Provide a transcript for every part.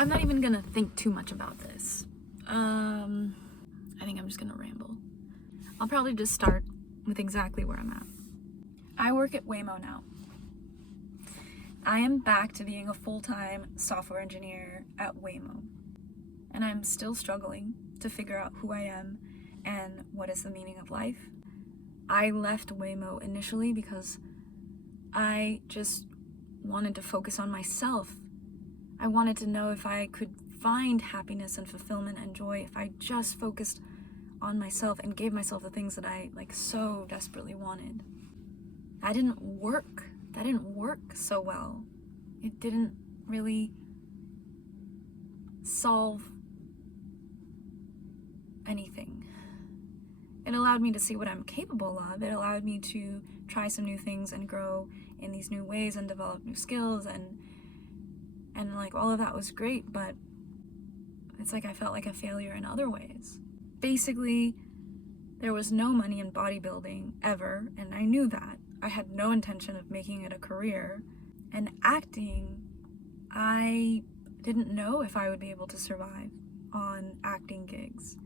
I'm not even gonna think too much about this. I think I'm just gonna ramble. I'll probably just start with exactly where I'm at. I work at Waymo now. I am back to being a full-time software engineer at Waymo. And I'm still struggling to figure out who I am and what is the meaning of life. I left Waymo initially because I just wanted to focus on myself. I wanted to know if I could find happiness and fulfillment and joy if I just focused on myself and gave myself the things that I so desperately wanted. That didn't work. That didn't work so well. It didn't really solve anything. It allowed me to see what I'm capable of. It allowed me to try some new things and grow in these new ways and develop new skills, and all of that was great, but it's like I felt like a failure in other ways. Basically, there was no money in bodybuilding ever, and I knew that. I had no intention of making it a career. And acting, I didn't know if I would be able to survive on acting gigs.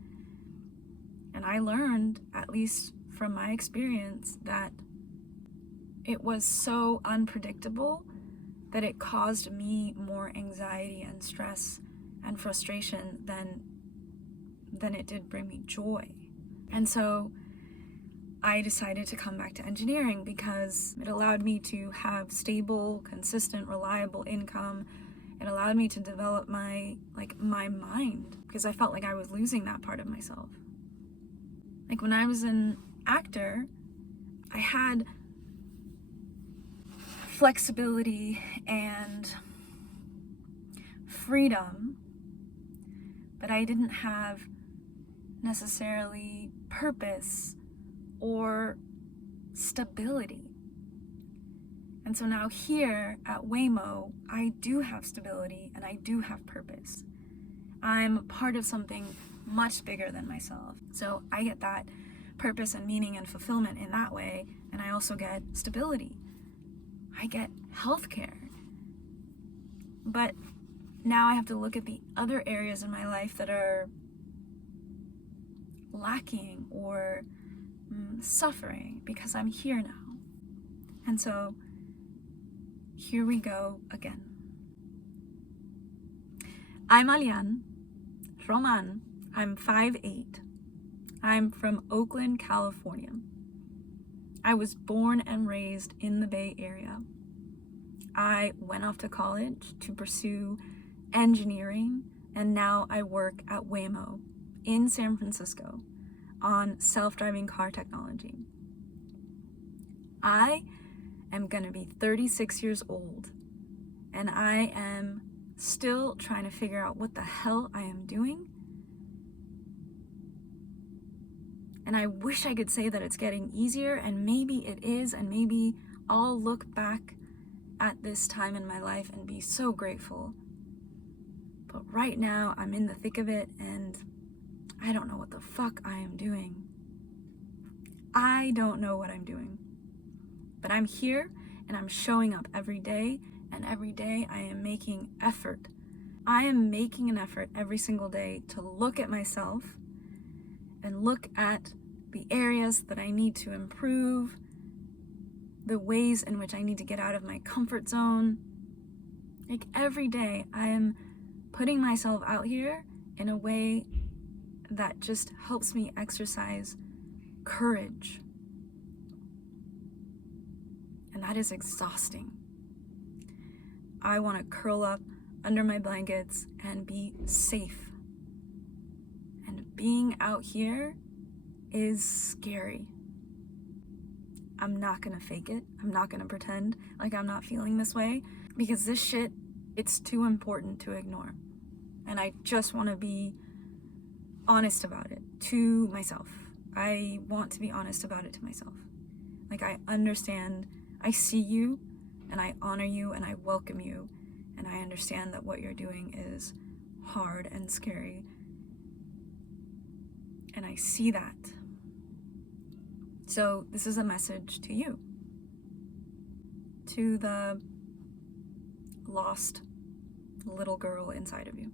And I learned, at least from my experience, that it was so unpredictable that it caused me more anxiety and stress and frustration than it did bring me joy. And so I decided to come back to engineering because it allowed me to have stable, consistent, reliable income. It allowed me to develop my mind, because I felt like I was losing that part of myself. Like when I was an actor, I had flexibility and freedom, but I didn't have necessarily purpose or stability. And so now here at Waymo, I do have stability and I do have purpose. I'm part of something much bigger than myself. So I get that purpose and meaning and fulfillment in that way, and I also get stability. I get healthcare. But now I have to look at the other areas in my life that are lacking or suffering because I'm here now. And so here we go again. I'm Alian Roman. I'm 5'8". I'm from Oakland, California. I was born and raised in the Bay Area. I went off to college to pursue engineering, and now I work at Waymo in San Francisco on self-driving car technology. I am gonna be 36 years old, and I am still trying to figure out what the hell I am doing. And I wish I could say that it's getting easier, and maybe it is, and maybe I'll look back at this time in my life and be so grateful. But right now, I'm in the thick of it, and I don't know what the fuck I am doing. I don't know what I'm doing. But I'm here, and I'm showing up every day, and every day I am making effort. I am making an effort every single day to look at myself and look at the areas that I need to improve, the ways in which I need to get out of my comfort zone. Like every day, I am putting myself out here in a way that just helps me exercise courage. And that is exhausting. I want to curl up under my blankets and be safe. And being out here is scary. I'm not gonna fake it. I'm not gonna pretend like I'm not feeling this way, because this shit, it's too important to ignore. And I just want to be honest about it to myself. I want to be honest about it to myself. Like, I understand, I see you, and I honor you, and I welcome you, and I understand that what you're doing is hard and scary. And I see that. So this is a message to you, to the lost little girl inside of you.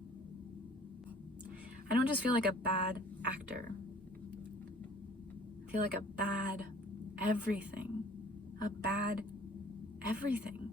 I don't just feel like a bad actor. I feel like a bad everything. A bad everything.